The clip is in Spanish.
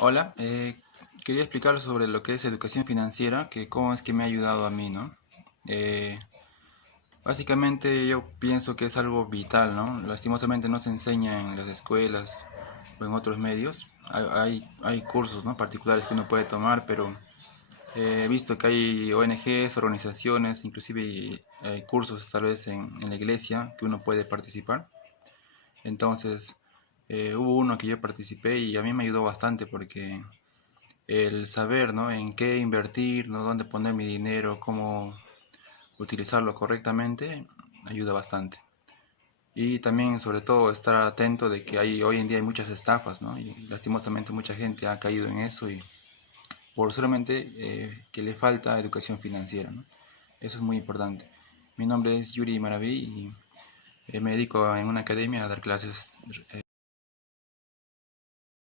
Hola, quería explicar sobre lo que es educación financiera, que cómo es que me ha ayudado a mí, ¿no? Eh, Básicamente yo pienso que es algo vital, ¿no? Lastimosamente no se enseña en las escuelas o en otros medios. Hay cursos, ¿no? Particulares que uno puede tomar, pero he visto que hay ONGs, organizaciones, inclusive hay cursos tal vez en la iglesia que uno puede participar. Entonces, hubo uno que yo participé y a mí me ayudó bastante porque el saber, ¿no? En qué invertir, ¿no? Dónde poner mi dinero, cómo utilizarlo correctamente, ayuda bastante. Y también, sobre todo, estar atento de que hoy en día hay muchas estafas, ¿no? Y lastimosamente mucha gente ha caído en eso y por solamente que le falta educación financiera, ¿no? Eso es muy importante. Mi nombre es Yuri Maraví y me dedico en una academia a dar clases